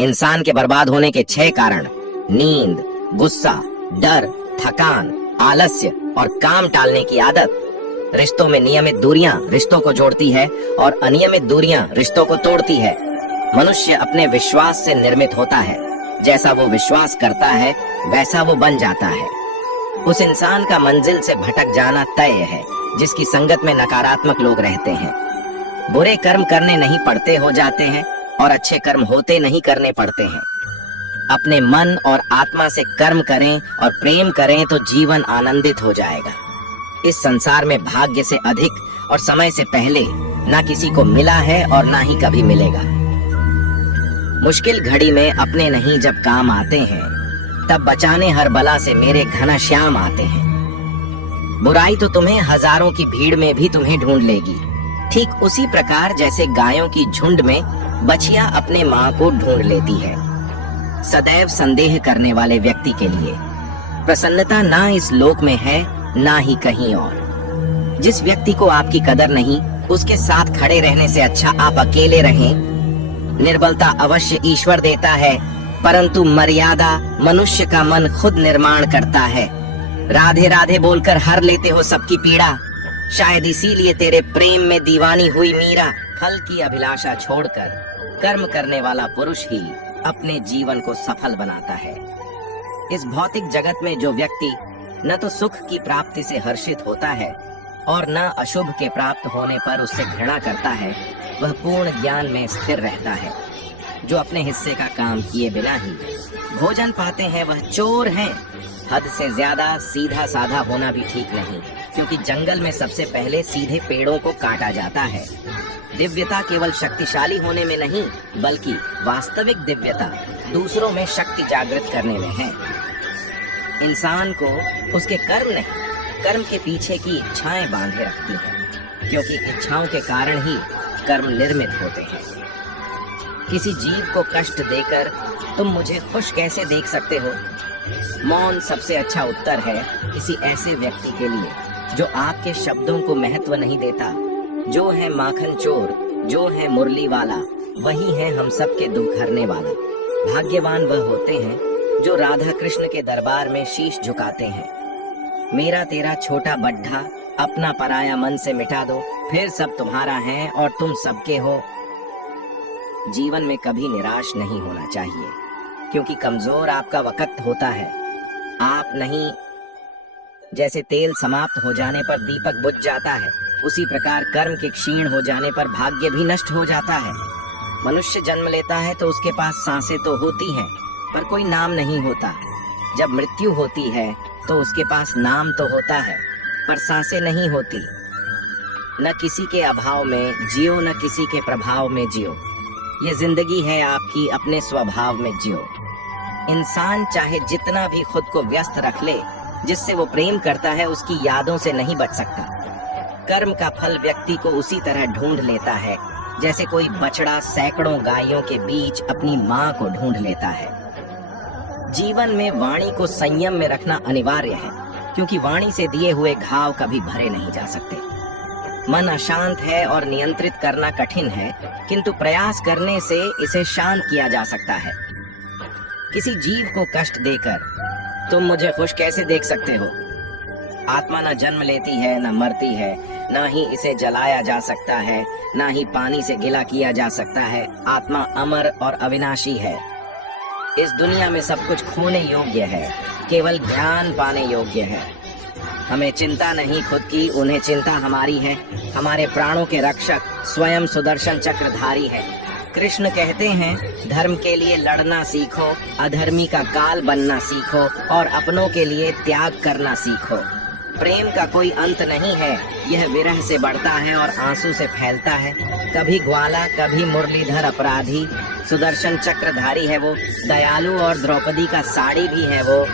इंसान के बर्बाद होने के 6 कारण: नींद, गुस्सा, डर, थकान, आलस्य और काम टालने की आदत। रिश्तों में नियमित दूरियां रिश्तों को जोड़ती है और अनियमित दूरियां रिश्तों को तोड़ती है। मनुष्य अपने विश्वास से निर्मित होता है। जैसा वो विश्वास करता है वैसा वो बन जाता है। उस इंसान का मंजिल से भटक जाना तय है जिसकी संगत में नकारात्मक लोग रहते हैं। बुरे कर्म करने नहीं पड़ते हो जाते हैं और अच्छे कर्म होते नहीं करने पड़ते हैं। अपने मन और आत्मा से कर्म करें और प्रेम करें तो जीवन आनंदित हो जाएगा। इस संसार में भाग्य से अधिक और समय से पहले ना किसी को मिला है और ना ही कभी मिलेगा। मुश्किल घड़ी में अपने नहीं जब काम आते हैं, तब बचाने हर बला से मेरे घनश्याम आते हैं। बुराई तो तुम्हें हजारों की भीड़ में भी तुम्हें ढूंढ लेगी, ठीक उसी प्रकार जैसे गायों की झुंड में बछिया अपने माँ को ढूंढ लेती है। सदैव संदेह करने वाले व्यक्ति के लिए प्रसन्नता ना इस लोक में है ना ही कहीं और। जिस व्यक्ति को आपकी कदर नहीं, उसके साथ खड़े रहने से अच्छा आप अकेले रहें। निर्बलता अवश्य ईश्वर देता है, परंतु मर्यादा मनुष्य का मन खुद निर्माण करता है। राधे राधे बोलकर हर लेते हो सबकी पीड़ा, शायद इसीलिए तेरे प्रेम में दीवानी हुई मीरा। फल की अभिलाषा छोड़कर कर्म करने वाला पुरुष ही अपने जीवन को सफल बनाता है। इस भौतिक जगत में जो व्यक्ति न तो सुख की प्राप्ति से हर्षित होता है और न अशुभ के प्राप्त होने पर उससे घृणा करता है, वह पूर्ण ज्ञान में स्थिर रहता है। जो अपने हिस्से का काम किए बिना ही भोजन पाते हैं वह चोर हैं। हद से ज्यादा सीधा साधा होना भी ठीक नहीं, क्योंकि जंगल में सबसे पहले सीधे पेड़ों को काटा जाता है। दिव्यता केवल शक्तिशाली होने में नहीं, बल्कि वास्तविक दिव्यता दूसरों में शक्ति जागृत करने में है। इंसान को उसके कर्म नहीं, कर्म के पीछे की इच्छाएं बांधे रखती हैं, क्योंकि इच्छाओं के कारण ही कर्म निर्मित होते हैं। किसी जीव को कष्ट देकर तुम मुझे खुश कैसे देख सकते हो? मौन सबसे अच्छा उत्तर है किसी ऐसे व्यक्ति के लिए जो आपके शब्दों को महत्व नहीं देता। जो है माखन चोर, जो है मुरली वाला, वही है हम सब के दुख हरने वाला। भाग्यवान वह होते हैं जो राधा कृष्ण के दरबार में शीश झुकाते हैं। मेरा तेरा छोटा बड्ढा, अपना पराया मन से मिटा दो, फिर सब तुम्हारा है और तुम सबके हो। जीवन में कभी निराश नहीं होना चाहिए, क्योंकि कमजोर आपका वक्त होता है, आप नहीं। जैसे तेल समाप्त हो जाने पर दीपक बुझ जाता है, उसी प्रकार कर्म के क्षीण हो जाने पर भाग्य भी नष्ट हो जाता है। मनुष्य जन्म लेता है तो उसके पास सांसें तो होती हैं, पर कोई नाम नहीं होता। जब मृत्यु होती है तो उसके पास नाम तो होता है, पर सांसें नहीं होती। न किसी के अभाव में जियो, न किसी के प्रभाव में जियो। ये जिंदगी है आपकी, अपने स्वभाव में जियो। इंसान चाहे जितना भी खुद को व्यस्त रख ले, जिससे वो प्रेम करता है उसकी यादों से नहीं बच सकता। कर्म का फल व्यक्ति को उसी तरह ढूंढ लेता है जैसे कोई बछड़ा सैकड़ों गायों के बीच अपनी माँ को ढूंढ लेता है। जीवन में वाणी को संयम में रखना अनिवार्य है, क्योंकि वाणी से दिए हुए घाव कभी भरे नहीं जा सकते। मन अशांत है और नियंत्रित करना कठिन है, किंतु प्रयास करने से इसे शांत किया जा सकता है। किसी जीव को कष्ट देकर तुम मुझे खुश कैसे देख सकते हो? आत्मा न जन्म लेती है न मरती है, न ही इसे जलाया जा सकता है, न ही पानी से गिला किया जा सकता है। आत्मा अमर और अविनाशी है। इस दुनिया में सब कुछ खोने योग्य है, केवल ध्यान पाने योग्य है। हमें चिंता नहीं खुद की, उन्हें चिंता हमारी है। हमारे प्राणों के रक्षक स्वयं सुदर्शन चक्रधारी है। कृष्ण कहते हैं, धर्म के लिए लड़ना सीखो, अधर्मी का काल बनना सीखो और अपनों के लिए त्याग करना सीखो। प्रेम का कोई अंत नहीं है, यह विरह से बढ़ता है और आंसू से फैलता है। कभी ग्वाला, कभी मुरलीधर अपराधी, सुदर्शन चक्रधारी है वो, दयालु और द्रौपदी का साड़ी भी है वो।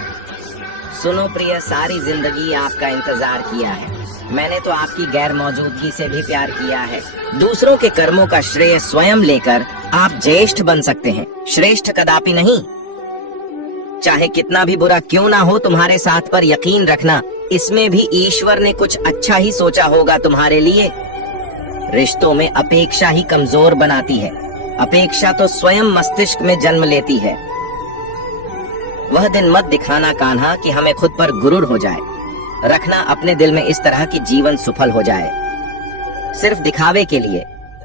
सुनो प्रिय, सारी जिंदगी आपका इंतजार किया है। मैंने तो आपकी गैर मौजूदगी से भी प्यार किया है। दूसरों के कर्मों का श्रेय स्वयं लेकर आप ज्येष्ठ बन सकते हैं, श्रेष्ठ कदापि नहीं। चाहे कितना भी बुरा क्यों ना हो तुम्हारे साथ, पर यकीन रखना इसमें भी ईश्वर ने कुछ अच्छा ही सोचा होगा तुम्हारे लिए। रिश्तों में अपेक्षा ही कमजोर बनाती है। अपेक्षा तो स्वयं मस्तिष्क में जन्म लेती है। वह दिन मत दिखाना कान्हा कि हमें खुद पर गुरूर हो जाए। रखना अपने दिल में इस तरह की जीवन सफल हो जाए, सिर्फ दिखावे के लिए।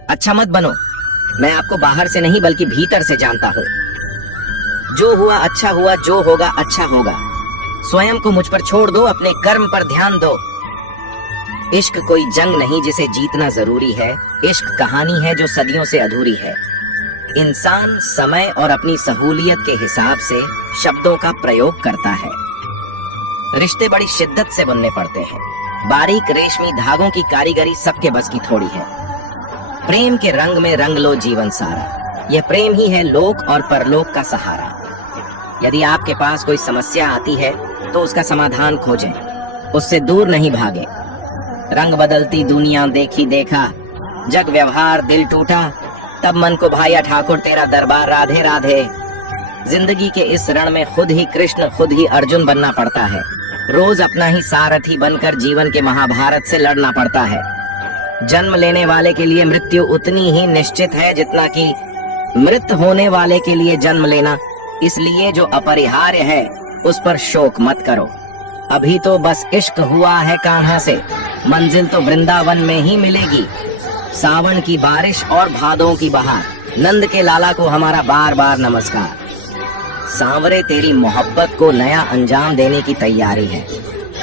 अच्छा मत बनो। मैं आपको बाहर से नहीं बल्कि भीतर से जानता हूँ। जो हुआ अच्छा हुआ, जो होगा अच्छा होगा। स्वयं को मुझ पर छोड़ दो, अपने कर्म पर ध्यान दो। इश्क कोई जंग नहीं जिसे जीतना जरूरी है। इश्क कहानी है जो सदियों से अधूरी है। इंसान समय और अपनी सहूलियत के हिसाब से शब्दों का प्रयोग करता है। रिश्ते बड़ी शिद्दत से बुनने पड़ते हैं। बारीक रेशमी धागों की कारीगरी सबके बस की थोड़ी है। प्रेम के रंग में रंग लो जीवन सारा। यह प्रेम ही है लोक और परलोक का सहारा। यदि आपके पास कोई समस्या आती है तो उसका समाधान खोजें, उससे दूर नहीं भागे। रंग बदलती दुनिया देखी देखा, जग व्यवहार दिल टूटा, तब मन को भाया ठाकुर तेरा दरबार राधे राधे। जिंदगी के इस रण में खुद ही कृष्ण खुद ही अर्जुन बनना पड़ता है। रोज अपना ही सारथी बनकर जीवन के महाभारत से लड़ना पड़ता है। जन्म लेने वाले के लिए मृत्यु उतनी ही निश्चित है जितना कि मृत होने वाले के लिए जन्म लेना। इसलिए जो अपरिहार्य है उस पर शोक मत करो। अभी तो बस इश्क हुआ है कान्हा से, मंजिल तो वृंदावन में ही मिलेगी। सावन की बारिश और भादों की बहार, नंद के लाला को हमारा बार बार नमस्कार। सांवरे तेरी मोहब्बत को नया अंजाम देने की तैयारी है।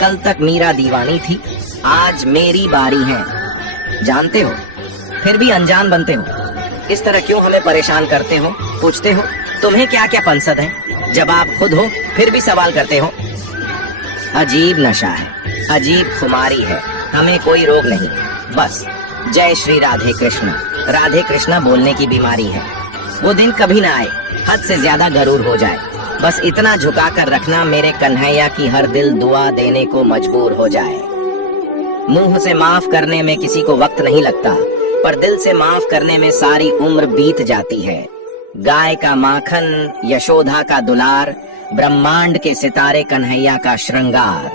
कल तक मीरा दीवानी थी, आज मेरी बारी है। जानते हो, फिर भी अनजान बनते हो। इस तरह क्यों हमें परेशान करते हो? पूछते हो तुम्हें क्या क्या पंसद है, जब आप खुद हो फिर भी सवाल करते हो। अजीब नशा है, अजीब खुमारी है, हमें कोई रोग नहीं। बस जय श्री राधे कृष्ण। राधे कृष्ण बोलने की बीमारी है। वो दिन कभी ना आए हद से ज्यादा गरूर हो जाए। बस इतना झुका कर रखना मेरे कन्हैया की हर दिल दुआ देने को मजबूर हो जाए। मुंह से माफ करने में किसी को वक्त नहीं लगता, पर दिल से माफ करने में सारी उम्र बीत जाती है। गाय का माखन, यशोदा का दुलार, ब्रह्मांड के सितारे कन्हैया का श्रृंगार।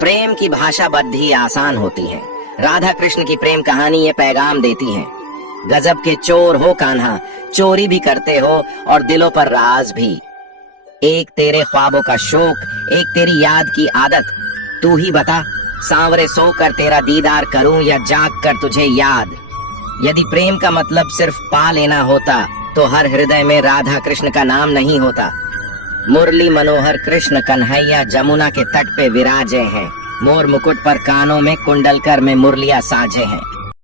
प्रेम की भाषा बद्धी आसान होती है। राधा कृष्ण की प्रेम कहानी ये पैगाम देती है। गजब के चोर हो कान्हा, चोरी भी करते हो और दिलों पर राज भी। एक तेरे ख्वाबों का शौक, एक तेरी याद की आदत। तू ही बता, सांवरे सोकर तेरा दीदार करूं या जाग कर तुझे याद। यदि प्रेम का मतलब सिर्फ पा लेना होता तो हर हृदय में राधा कृष्ण का नाम नहीं होता। मुरली मनोहर कृष्ण कन्हैया जमुना के तट पे विराजे हैं। मोर मुकुट पर कानों में कुंडलकर में मुरलिया साजे हैं।